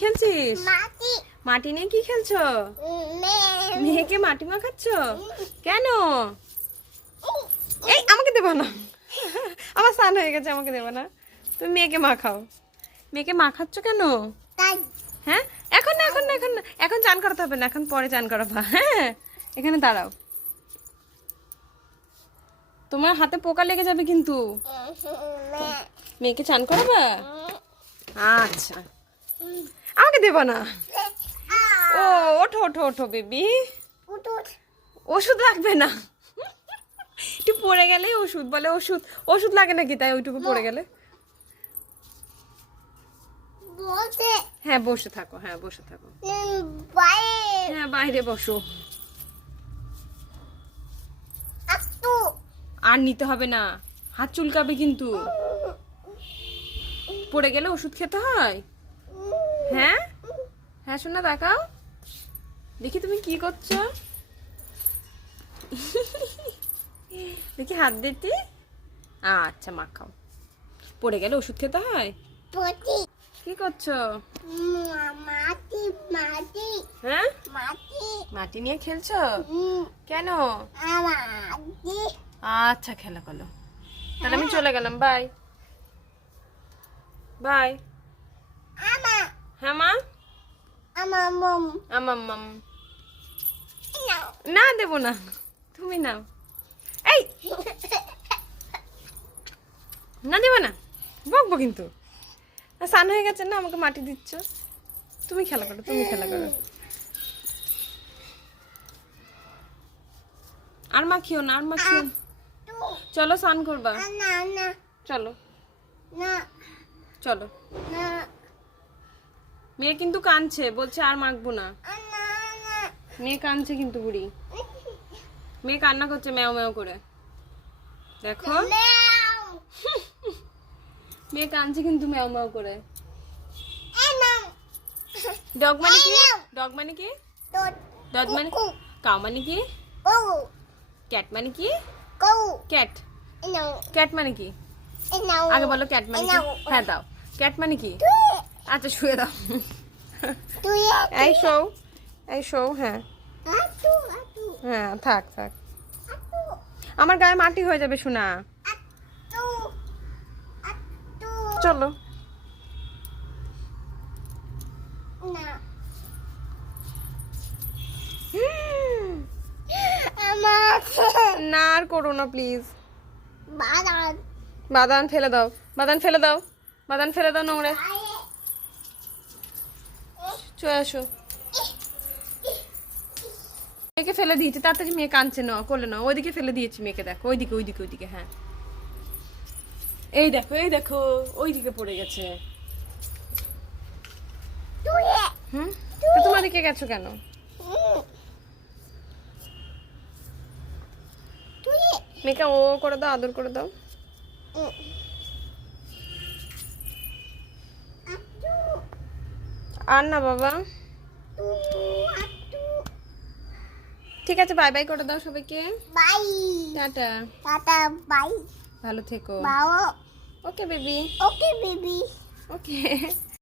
খেলছিস? মাটি নিয়ে কি খেলছো? মেয়েকে মাটি মাখাচ্ছ কেন? এই আমাকে দেবা না, আমার স্নান হয়ে গেছে, আমাকে দেবা না। তুমি মেয়েকে মাখাও। মেয়েকে মাখাচ্ছ কেন? হ্যাঁ, এখন না, এখন না, এখন না, এখন চান করাতে হবে না, এখন পরে চান করাবা। হ্যাঁ, এখানে দাঁড়াও, তোমার হাতে পোকা লেগে যাবে কিন্তু। মেয়েকে চান করাবা? আচ্ছা, আমাকে দেবা না। ও ওঠো ওঠো ওঠো বেবি, ওষুধ লাগবে না। একটু পড়ে গেলে ওষুধ বলে, ওষুধ ওষুধ লাগে নাকি তাই ওইটুকু পড়ে গেলে? হ্যাঁ বসে থাকো, হ্যাঁ বসে থাকো, হ্যাঁ বাইরে বসো। আর নিতে হবে না, হাত চুলকাবে কিন্তু। পড়ে গেলে ওষুধ খেতে হয়। হ্যাঁ হ্যাঁ শোনা, দেখাও দেখি তুমি কি করছো। দেখি হাত দিতে। আচ্ছা মাখাও। পড়ে গেলে ওষুধ খেতে হয়। কি করছো? হ্যাঁ, মাটি নিয়ে খেলছো কেন? আচ্ছা খেলা করো, তাহলে আমি চলে গেলাম। Bye bye. হ্যাঁ মা, আমার মাম না, দেবো না, তুমি নাও। এই না, দেবো না, বকবো কিন্তু। স্নান হয়ে গেছে না, আমাকে মাটি দিচ্ছ। তুমি খেলা করো, তুমি খেলা করো। আর মাখিও না, আর মাখিও। চলো স্নান করবা, চলো চলো। মেয়ে কিন্তু কাঁদছে, বলছে আর মাখবো না। মেয়ে কাঁদছে কিন্তু বুড়ি, মেয়ে কান্না করছে ম্যাও ম্যাও করে, দেখো। মেয়ে কাঁদছে কিন্তু ম্যাও ম্যাও করে। ডগ মানে কি? ডগ মানে কি? ডগ মানে কাউ মানে কি? ক্যাট মানে কি? ক্যাট, ক্যাট মানে কি? আগে বলো ক্যাট মানে কি। হ্যাঁ দাও, ক্যাট মানে কি? আচ্ছা শুয়ে দাও। এই শো, এই শো। হ্যাঁ হ্যাঁ, থাক থাক, আমার গায়ে মাটি হয়ে যাবে শোনা। চলো না, আর করো না প্লিজ। বাদান ফেলে দাও, বাদান ফেলে দাও, বাদান ফেলে দাও, নোংরা। চলে আসো। মেয়েকে ফেলে দিয়েছি, তাড়াতাড়ি, মেয়ে কাঁদছে না, কোলে না, ওইদিকে ফেলে দিয়েছি মেয়েকে, দেখো ওইদিকে ওইদিকে ওইদিকে। হ্যাঁ এই দেখো, এই দেখো, ওইদিকে পড়ে গেছে। হুম, তোমার দিকে গেছো কেন? মেয়েকে ও করে দাও, আদর করে দাও। আর না বাবা, ঠিক আছে, বাই বাই করে দাও সবাইকে। বাই, টাটা, টাটা, বাই, ভালো থেকো। ওকে বেবি, ওকে বেবি, ওকে।